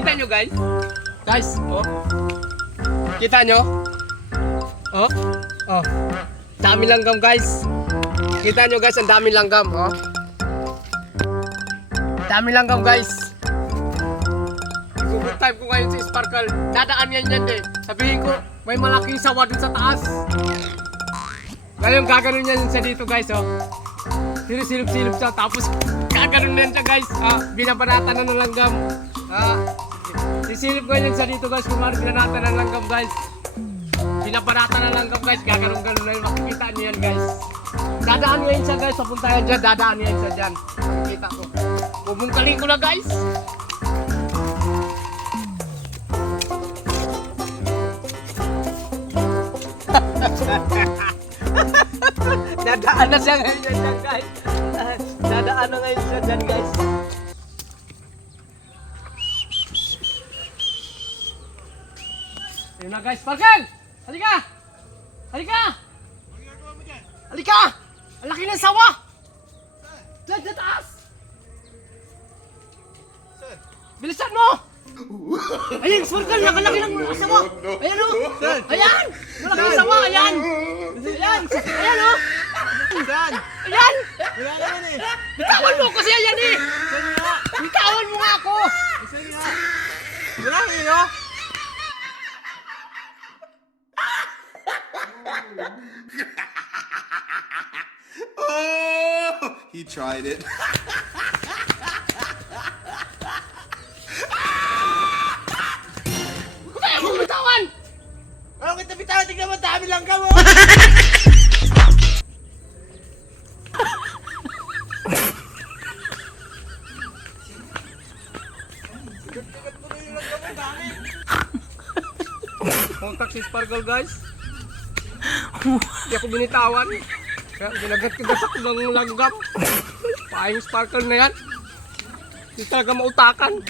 Kita nyo guys? Guys, oh. Kita nyo? Oh. Oh. Dami langgam guys. Kita nyo guys, ang dami langgam, oh. Dami langgam guys. Good time ko ngayon si Sparkle. Dadaan yan eh. Sabihin ko, may malaking sawa dun sa taas. Ngayon gaganon yan siya dito guys, oh. Silip-silip siya, tapos gaganon yan siya guys. Binabanatan na ng langgam. Sisilip ko yan siya dito guys, kung binanatan ng langgam guys. Binabanatan ng langgam guys, gaganon-ganon na yun. Makikita niyo yan guys. Dadaan ngayon siya guys, papunta yan dyan, dadaan yan siya dyan. Makikita ko. Bubungkalin ko na guys. Dadaan na siya ngayon dyan guys. Dadaan na ngayon siya dyan guys. Ayun na guys, Sparkle! Halika! Halika! Halika! Ang laki ng sawa! Diyan sa taas! Bilisan mo! Ayan, Sparkle! Nakalaki ng sawa! Ayan o! Ayan! Malaking sawa! Ayan! Ayan! Ayan o! Saan? Ayan! Wala naman eh. Bitawan mo kasi ayan eh! Bitawan mo nga ako! Wala yun oh. Oh, he tried it. Kaya mo bitawan! Ano kita bitawan? Tignan mo, dami lang ka mo. Kontak si Sparkle guys. Hindi ako binitawan. Kaya ginagat-gagat ako ng langgam. Paayong Sparkle na yan. Hindi talaga mautakan.